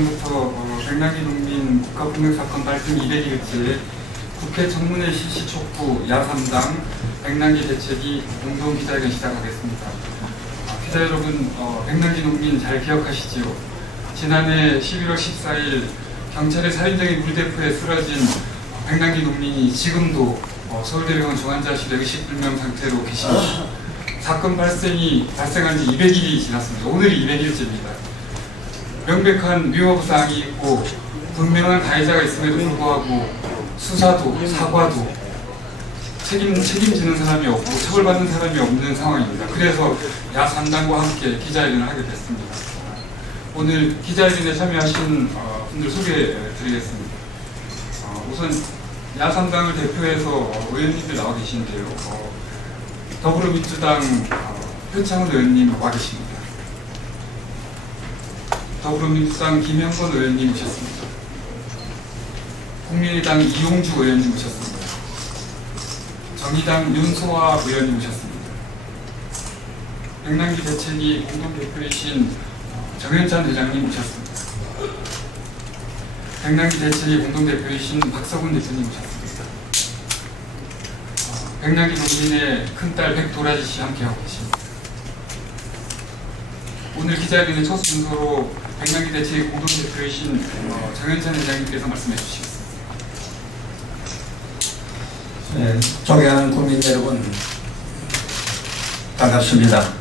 지금부터 백남기 농민 국가폭력사건 발생 200일째 국회 청문회 실시 촉구 야3당 백남기 대책위 공동 기자회견 시작하겠습니다. 기자 여러분, 백남기 농민 잘 기억하시지요? 지난해 11월 14일 경찰의 살인적인 물대포에 쓰러진 백남기 농민이 지금도 서울대병원 중환자실에 의식불명 상태로 계십니다. 사건 발생한 지 200일이 지났습니다. 오늘이 200일째입니다. 명백한 위법사항이 있고 분명한 가해자가 있음에도 불구하고 수사도 사과도 책임지는 사람이 없고 처벌받는 사람이 없는 상황입니다. 그래서 야3당과 함께 기자회견을 하게 됐습니다. 오늘 기자회견에 참여하신 분들 소개해드리겠습니다. 우선 야3당을 대표해서 의원님들 나와 계신데요. 더불어민주당 표창원 의원님 와 계십니다. 더불어민주당 김현권 의원님 오셨습니다. 국민의당 이용주 의원님 오셨습니다. 정의당 윤소아 의원님 오셨습니다. 백남기 대책위 공동대표이신 정현찬 회장님 오셨습니다. 백남기 대책위 공동대표이신 박서군 대표님 오셨습니다. 백남기 농민의 큰딸 백도라지 씨 함께하고 계십니다. 오늘 기자회견의 첫 순서로 백남기 대책위 공동대표이신 정현찬 회장님께서 말씀해 주시겠습니다. 네, 존경하는 국민 여러분, 반갑습니다.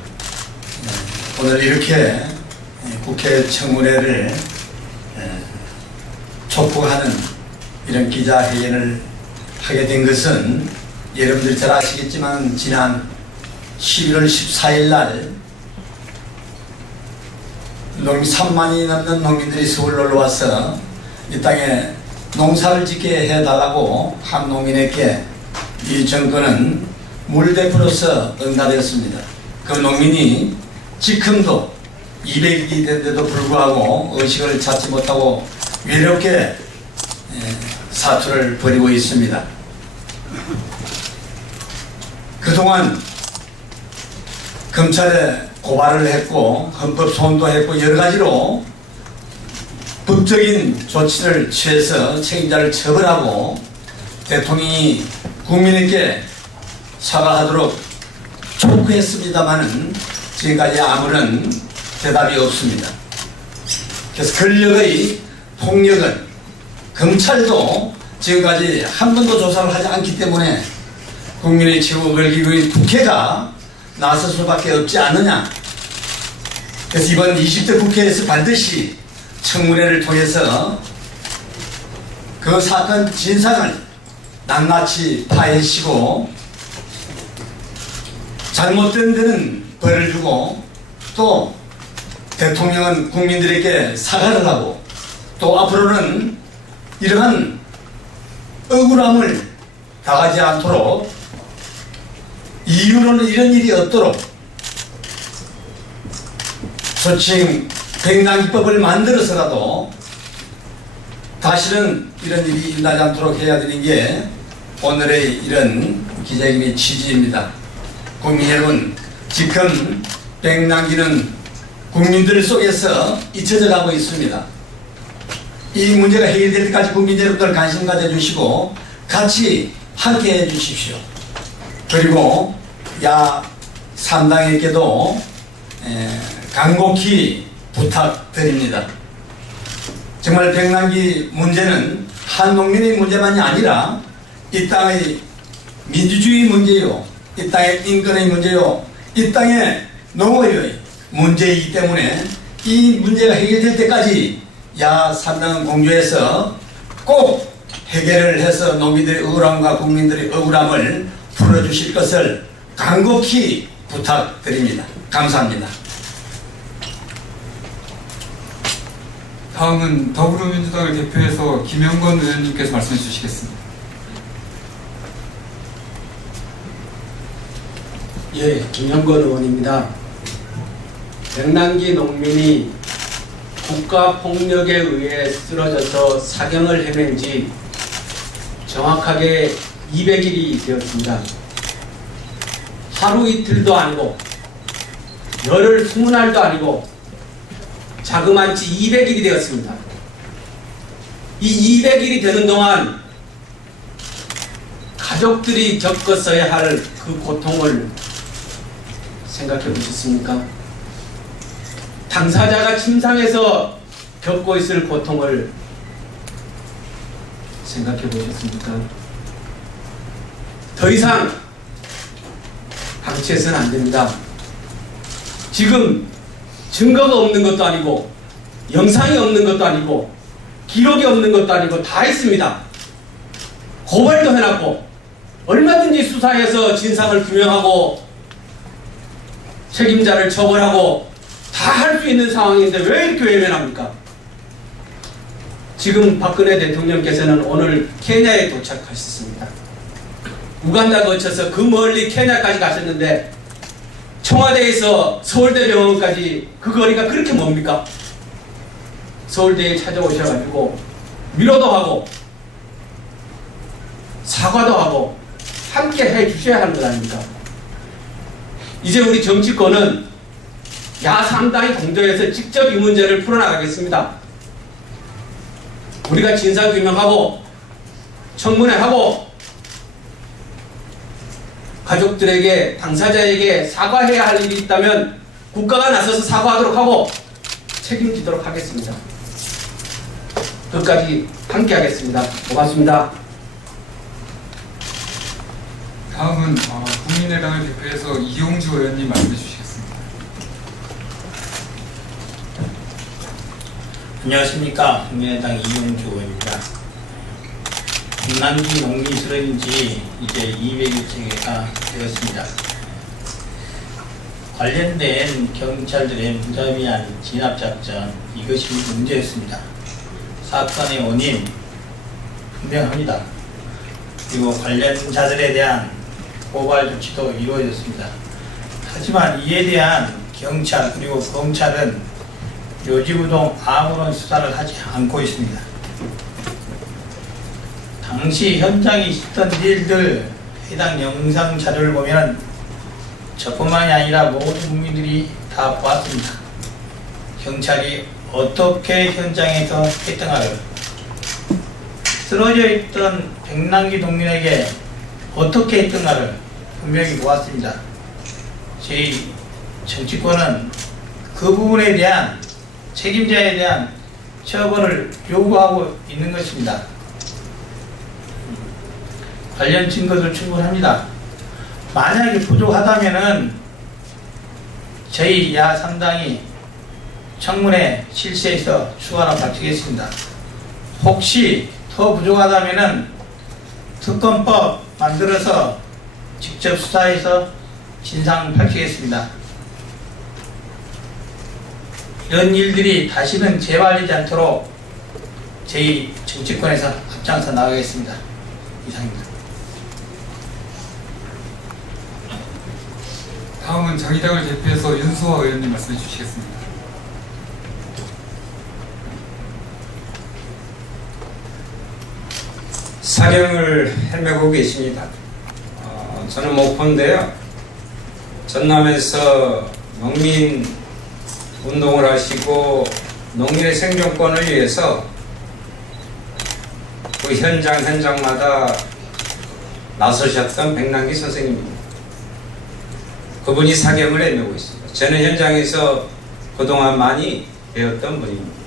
오늘 이렇게 국회 청문회를 촉구하는 이런 기자회견을 하게 된 것은 여러분들 잘 아시겠지만 지난 11월 14일 날 3만이 넘는 농민들이 서울 놀러와서 이 땅에 농사를 짓게 해달라고 한 농민에게 이 정권은 물대포로서 응답했습니다. 그 농민이 지금도 200일이 된데도 불구하고 의식을 찾지 못하고 외롭게 사투를 벌이고 있습니다. 그동안 검찰에 고발을 했고 헌법소원도 했고 여러가지로 법적인 조치를 취해서 책임자를 처벌하고 대통령이 국민에게 사과하도록 촉구했습니다마는 지금까지 아무런 대답이 없습니다. 그래서 권력의 폭력은 검찰도 지금까지 한 번도 조사를 하지 않기 때문에 국민의 최고 권력기구인 국회가 나설 수밖에 없지 않느냐. 그래서 이번 20대 국회에서 반드시 청문회를 통해서 그 사건 진상을 낱낱이 파헤치고 잘못된 데는 벌을 주고 또 대통령은 국민들에게 사과를 하고 또 앞으로는 이러한 억울함을 당하지 않도록 이유로는 이런 일이 없도록 소칭 백남기법을 만들어서라도 다시는 이런 일이 일어나지 않도록 해야 되는 게 오늘의 이런 기자회견의 취지입니다. 국민 여러분, 지금 백남기는 국민들 속에서 잊혀져 가고 있습니다. 이 문제가 해결될 때까지 국민 여러분들 관심 가져주시고 같이 함께 해주십시오. 그리고 야3당에게도 간곡히 부탁드립니다. 정말 백남기 문제는 한 농민의 문제만이 아니라 이 땅의 민주주의 문제요, 이 땅의 인권의 문제요, 이 땅의 농업의 문제이기 때문에 이 문제가 해결될 때까지 야3당은 공조해서 꼭 해결을 해서 농민들의 억울함과 국민들의 억울함을 풀어주실 것을 간곡히 부탁드립니다. 감사합니다. 다음은 더불어민주당을 대표해서 김현권 의원님께서 말씀해 주시겠습니다. 예, 김현권 의원입니다. 백남기 농민이 국가폭력에 의해 쓰러져서 사경을 헤맨 지 정확하게 200일이 되었습니다. 하루 이틀도 아니고 열흘 20날도 아니고 자그마치 200일이 되었습니다. 이 200일이 되는 동안 가족들이 겪었어야 할 그 고통을 생각해 보셨습니까? 당사자가 침상에서 겪고 있을 고통을 생각해 보셨습니까? 더 이상 방치해서는 안 됩니다. 지금 증거가 없는 것도 아니고 영상이 없는 것도 아니고 기록이 없는 것도 아니고 다 있습니다. 고발도 해놨고 얼마든지 수사해서 진상을 규명하고 책임자를 처벌하고 다 할 수 있는 상황인데 왜 이렇게 외면합니까? 지금 박근혜 대통령께서는 오늘 케냐에 도착하셨습니다. 우간다 거쳐서 그 멀리 케냐까지 가셨는데 청와대에서 서울대병원까지 그 거리가 그렇게 멉니까? 서울대에 찾아오셔가지고 위로도 하고 사과도 하고 함께 해주셔야 하는 것 아닙니까? 이제 우리 정치권은 야3당이 공조해서 직접 이 문제를 풀어나가겠습니다. 우리가 진상규명하고 청문회하고 가족들에게 당사자에게 사과해야 할 일이 있다면 국가가 나서서 사과하도록 하고 책임지도록 하겠습니다. 끝까지 함께 하겠습니다. 고맙습니다. 다음은 국민의당을 대표해서 이용주 의원님 말씀해 주시겠습니다. 안녕하십니까. 국민의당 이용주 의원입니다. 백남기 농민 쓰러진 지 이제 200일째가 되었습니다. 관련된 경찰들의 무자비한 진압작전, 이것이 문제였습니다. 사건의 원인 분명합니다. 그리고 관련자들에 대한 고발 조치도 이루어졌습니다. 하지만 이에 대한 경찰 그리고 검찰은 요지부동 아무런 수사를 하지 않고 있습니다. 당시 현장에 있었던 일들 해당 영상 자료를 보면 저뿐만이 아니라 모든 국민들이 다 보았습니다. 경찰이 어떻게 현장에서 했던가를, 쓰러져 있던 백남기 농민에게 어떻게 했던가를 분명히 보았습니다. 저희 정치권은 그 부분에 대한 책임자에 대한 처벌을 요구하고 있는 것입니다. 관련 증거도 충분합니다. 만약에 부족하다면은 저희 야3당이 청문회 실시해서 추가로 밝히겠습니다. 혹시 더 부족하다면은 특검법 만들어서 직접 수사해서 진상 밝히겠습니다. 이런 일들이 다시는 재발되지 않도록 저희 정치권에서 앞장서 나가겠습니다. 이상입니다. 다음은 정의당을 대표해서 윤수호 의원님 말씀해 주시겠습니다. 사경을 헤매고 계십니다. 저는 목포인데요. 전남에서 농민 운동을 하시고 농민의 생존권을 위해서 그 현장마다 나서셨던 백남기 선생님입니다. 그분이 사경을 헤매고 있습니다. 저는 현장에서 그동안 많이 배웠던 분입니다.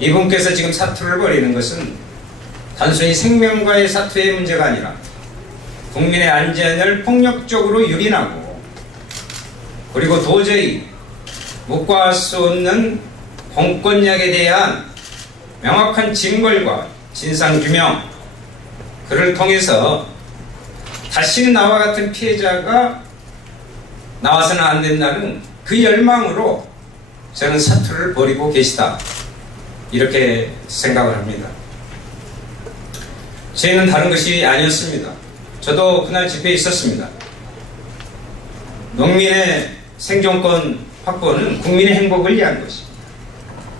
이분께서 지금 사투를 벌이는 것은 단순히 생명과의 사투의 문제가 아니라 국민의 안전을 폭력적으로 유린하고 그리고 도저히 묵과할 수 없는 공권력에 대한 명확한 징벌과 진상규명, 그를 통해서 다시는 나와 같은 피해자가 나와서는 안 된다는 그 열망으로 저는 사투를 벌이고 계시다, 이렇게 생각을 합니다. 저희는 다른 것이 아니었습니다. 저도 그날 집회에 있었습니다. 농민의 생존권 확보는 국민의 행복을 위한 것입니다.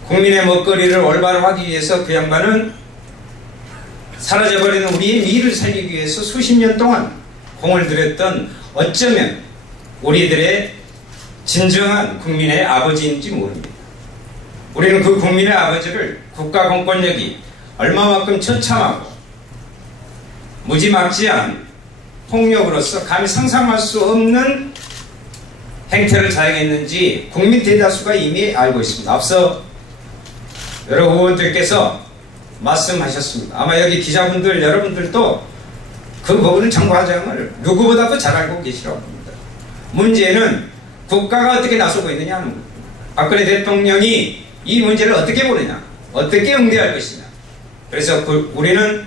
국민의 먹거리를 올바로 하기 위해서 그 양반은 사라져버리는 우리의 미를 살리기 위해서 수십 년 동안 공을 들였던, 어쩌면 우리들의 진정한 국민의 아버지인지 모릅니다. 우리는 그 국민의 아버지를 국가 공권력이 얼마만큼 처참하고 무지막지한 폭력으로서 감히 상상할 수 없는 행태를 자행했는지 국민 대다수가 이미 알고 있습니다. 앞서 여러 의원들께서 말씀하셨습니다. 아마 여기 기자분들 여러분들도 그 부분은 정 과정을 누구보다도 잘 알고 계시라고 봅니다. 문제는 국가가 어떻게 나서고 있느냐 하는 겁니다. 박근혜 대통령이 이 문제를 어떻게 보느냐, 어떻게 응대할 것이냐. 그래서 우리는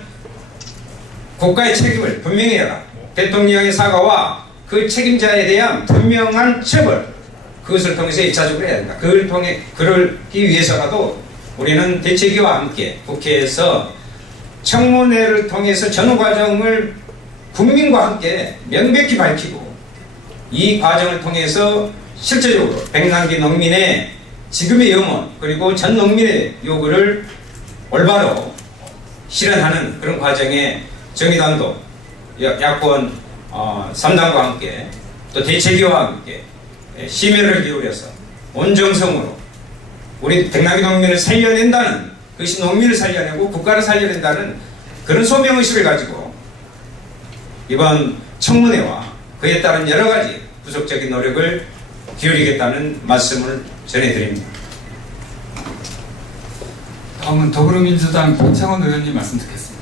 국가의 책임을 분명히 해라. 대통령의 사과와 그 책임자에 대한 분명한 처벌, 그것을 통해서 1차적으로 해야 된다. 그러기 위해서라도 우리는 대책위와 함께 국회에서 청문회를 통해서 전후 과정을 국민과 함께 명백히 밝히고 이 과정을 통해서 실제적으로 백남기 농민의 지금의 염원 그리고 전 농민의 요구를 올바로 실현하는 그런 과정에 정의당도 야권 3당과 함께 또 대책위와 함께 심혈을 기울여서 온 정성으로 우리 백남기 농민을 살려낸다는, 그것이 농민을 살려내고 국가를 살려낸다는 그런 소명의식을 가지고 이번 청문회와 그에 따른 여러 가지 부속적인 노력을 기울이겠다는 말씀을 전해드립니다. 다음은 더불어민주당 박창원 의원님 말씀 듣겠습니다.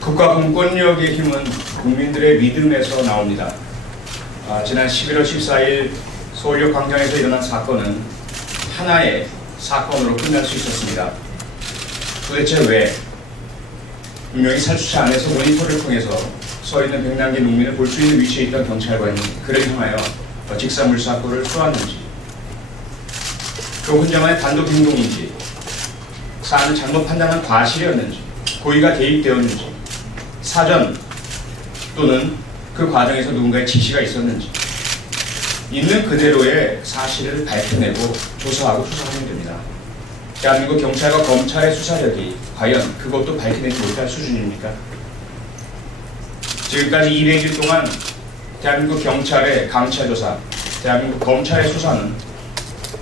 국가 공권력의 힘은 국민들의 믿음에서 나옵니다. 지난 11월 14일 서울역 광장에서 일어난 사건은 하나의 사건으로 끝날 수 있었습니다. 도대체 왜? 분명히 살수차 안에서 모니터를 통해서 서 있는 백남기 농민을 볼 수 있는 위치에 있던 경찰관이 그를 향하여 직사물사건을 쏘았는지, 그 혼자만의 단독 행동인지, 사안을 잘못 판단한 과실이었는지, 고의가 개입되었는지, 사전 또는 그 과정에서 누군가의 지시가 있었는지 있는 그대로의 사실을 밝혀내고 조사하고 수사하면 됩니다. 대한민국 경찰과 검찰의 수사력이 과연 그것도 밝혀내지 못할 수준입니까? 지금까지 200일 동안 대한민국 경찰의 감찰조사, 대한민국 검찰의 수사는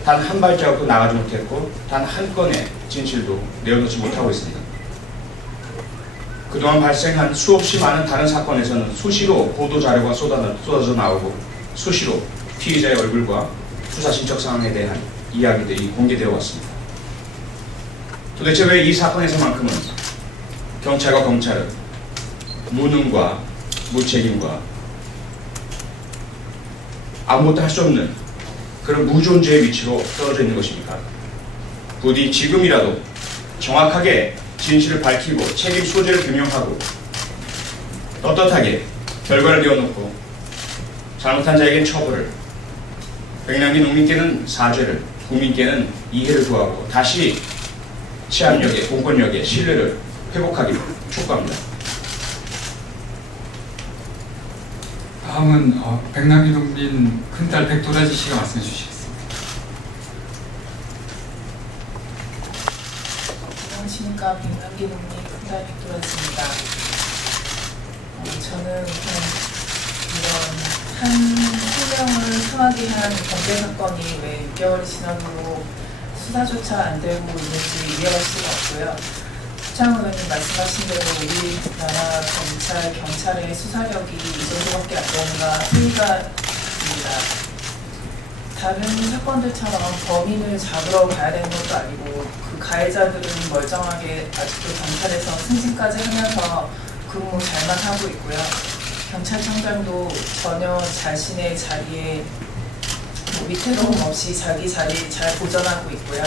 단 한 발자국도 나가지 못했고 단 한 건의 진실도 내어놓지 못하고 있습니다. 그동안 발생한 수없이 많은 다른 사건에서는 수시로 보도자료가 쏟아져 나오고 수시로 피의자의 얼굴과 수사 진척 상황에 대한 이야기들이 공개되어 왔습니다. 도대체 왜 이 사건에서만큼은 경찰과 검찰은 무능과 무책임과 아무것도 할 수 없는 그런 무존재의 위치로 떨어져 있는 것입니까? 부디 지금이라도 정확하게 진실을 밝히고 책임 소재를 규명하고 떳떳하게 결과를 내어놓고 잘못한 자에겐 처벌을, 백남기 농민께는 사죄를, 국민께는 이해를 구하고 다시 치안력의, 공권력의 신뢰를 회복하기를 촉구합니다. 다음은 백남기 농민 큰딸 백도라지 씨가 말씀해 주시겠습니다. 안녕하십니까. 백남기 농민 큰딸 백도라지입니다. 저는 이런 한 생명을 상하게 한 범죄 사건이 왜 6개월이 지나도 수사조차 안 되고 있는지 이해할 수가 없고요. 박창원 의원님 말씀하신 대로 우리나라 검찰, 경찰의 수사력이 이 정도밖에 안 되는가 회의가 있습니다. 다른 사건들처럼 범인을 잡으러 가야 되는 것도 아니고 그 가해자들은 멀쩡하게 아직도 경찰에서 승진까지 하면서 근무 잘만 하고 있고요. 경찰청장도 전혀 자신의 자리에 위태로움 없이 자기 자리 잘 보존하고 있고요.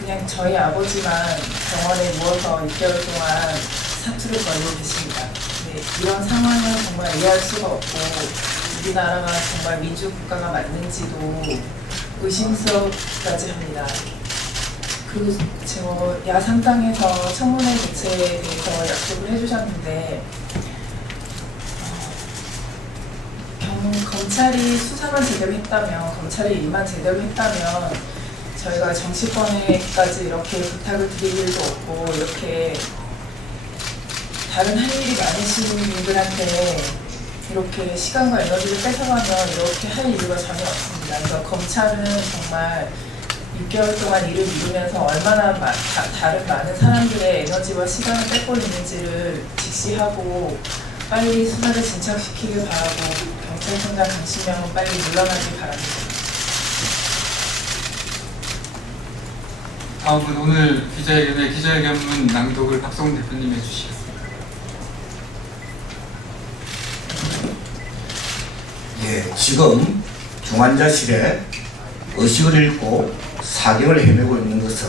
그냥 저희 아버지만 병원에 누워서 6개월 동안 사투를 걸고 계십니다. 네, 이런 상황은 정말 이해할 수가 없고 우리나라가 정말 민주국가가 맞는지도 의심스럽까지 합니다. 그리고 야삼당에서 청문회 개최에 대해서 약속을 해주셨는데 검찰이 수사만 제대로 했다면, 검찰이 일만 제대로 했다면 저희가 정치권에까지 이렇게 부탁을 드릴 일도 없고 이렇게 다른 할 일이 많으신 분들한테 이렇게 시간과 에너지를 뺏어가면 이렇게 할 이유가 전혀 없습니다. 있습니다. 그래서 검찰은 정말 6개월 동안 일을 미루면서 얼마나 다른 많은 사람들의 에너지와 시간을 뺏고 있는지를 직시하고 빨리 수사를 진척시키길 바라고 경찰청장 강신명은 빨리 물러나길 바랍니다. 다음은 오늘 기자회견의 기자회견문 낭독을 박성훈 대표님이 해주시겠습니다. 예, 지금 중환자실에 의식을 잃고 사경을 헤매고 있는 것은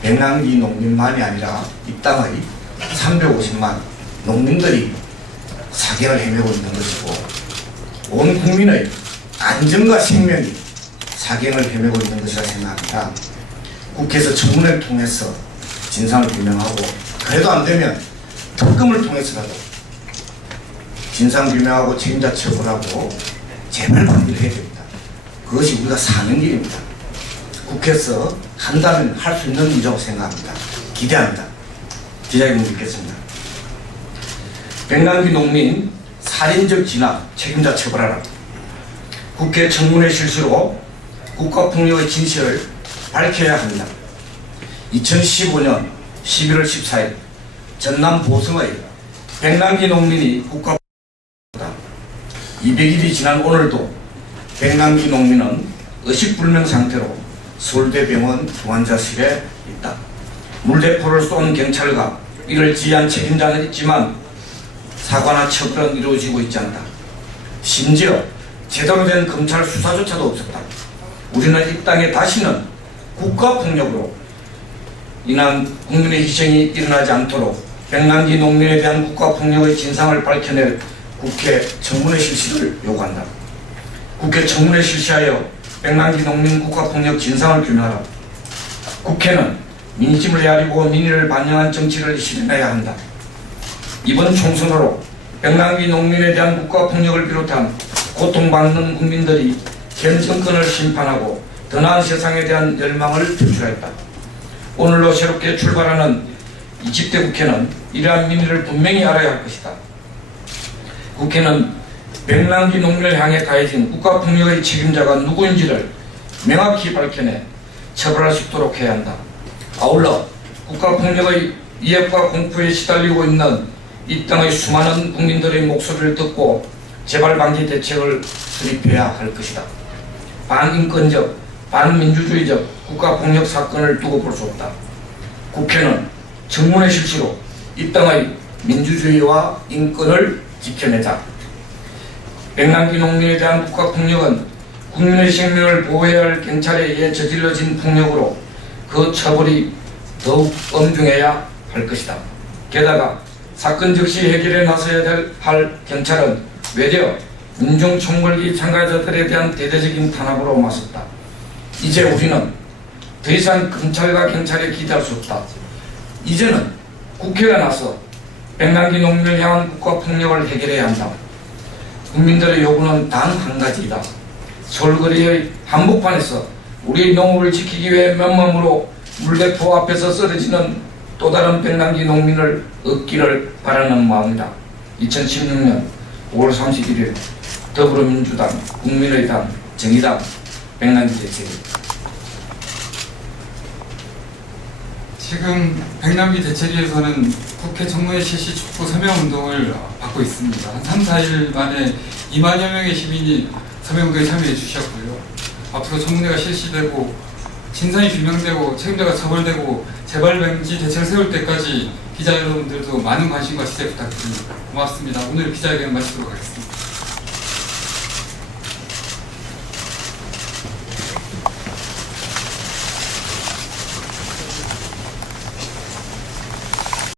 백남기 농민만이 아니라 이 땅의 350만 농민들이 사경을 헤매고 있는 것이고 온 국민의 안전과 생명이 사경을 헤매고 있는 것이라 생각합니다. 국회에서 청문회를 통해서 진상을 규명하고 그래도 안 되면 특검을 통해서라도 진상 규명하고 책임자 처벌하고 재발 방지를 해야 됩니다. 그것이 우리가 사는 길입니다. 국회에서 한다면 할 수 있는 일이라고 생각합니다. 기대합니다. 기자회견 듣겠습니다. 백남기 농민 살인적 진압 책임자 처벌하라. 국회 청문회 실시로 국가폭력의 진실을 밝혀야 합니다. 2015년 11월 14일 전남 보성의 백남기 농민이 국가 200일이 지난 오늘도 백남기 농민은 의식불명 상태로 서울대병원 중환자실에 있다. 물대포를 쏜 경찰과 이를 지휘한 책임자는 있지만 사과나 처벌은 이루어지고 있지 않다. 심지어 제대로 된 검찰 수사조차도 없었다. 우리는 이 땅에 다시는 국가폭력으로 인한 국민의 희생이 일어나지 않도록 백남기 농민에 대한 국가폭력의 진상을 밝혀낼 국회 청문회 실시를 요구한다. 국회 청문회 실시하여 백남기 농민 국가폭력 진상을 규명하라. 국회는 민심을 헤아리고 민의를 반영한 정치를 실현해야 한다. 이번 총선으로 백남기 농민에 대한 국가폭력을 비롯한 고통받는 국민들이 현 정권을 심판하고 더 나은 세상에 대한 열망을 표출했다. 오늘로 새롭게 출발하는 20대 국회는 이러한 민의를 분명히 알아야 할 것이다. 국회는 백남기 농민을 향해 가해진 국가폭력의 책임자가 누구인지를 명확히 밝혀내 처벌할 수 있도록 해야 한다. 아울러 국가폭력의 위협과 공포에 시달리고 있는 이 땅의 수많은 국민들의 목소리를 듣고 재발방지 대책을 수립해야 할 것이다. 반인권적, 반민주주의적 국가폭력 사건을 두고 볼 수 없다. 국회는 청문회 실시로 이 땅의 민주주의와 인권을 지켜내자. 백남기 농민에 대한 국가폭력은 국민의 생명을 보호해야 할 경찰에 의해 저질러진 폭력으로 그 처벌이 더욱 엄중해야 할 것이다. 게다가 사건 즉시 해결에 나서야 할 경찰은 외려 민중총궐기 참가자들에 대한 대대적인 탄압으로 맞섰다. 이제 우리는 더 이상 검찰과 경찰에 기대할 수 없다. 이제는 국회가 나서 백남기 농민을 향한 국가폭력을 해결해야 한다. 국민들의 요구는 단 한 가지이다. 서울거리의 한복판에서 우리 농업을 지키기 위해 맨몸으로 물대포 앞에서 쓰러지는 또 다른 백남기 농민을 얻기를 바라는 마음이다. 2016년 5월 31일 더불어민주당, 국민의당, 정의당 백남기 대책입니다. 지금 백남기 대책위에서는 국회 청문회 실시 촉구 서명운동을 받고 있습니다. 한 3, 4일 만에 2만여 명의 시민이 서명운동에 참여해 주셨고요. 앞으로 청문회가 실시되고 진상이 규명되고 책임자가 처벌되고 재발방지 대책을 세울 때까지 기자 여러분들도 많은 관심과 지지 부탁드립니다. 고맙습니다. 오늘 기자회견 마치도록 하겠습니다.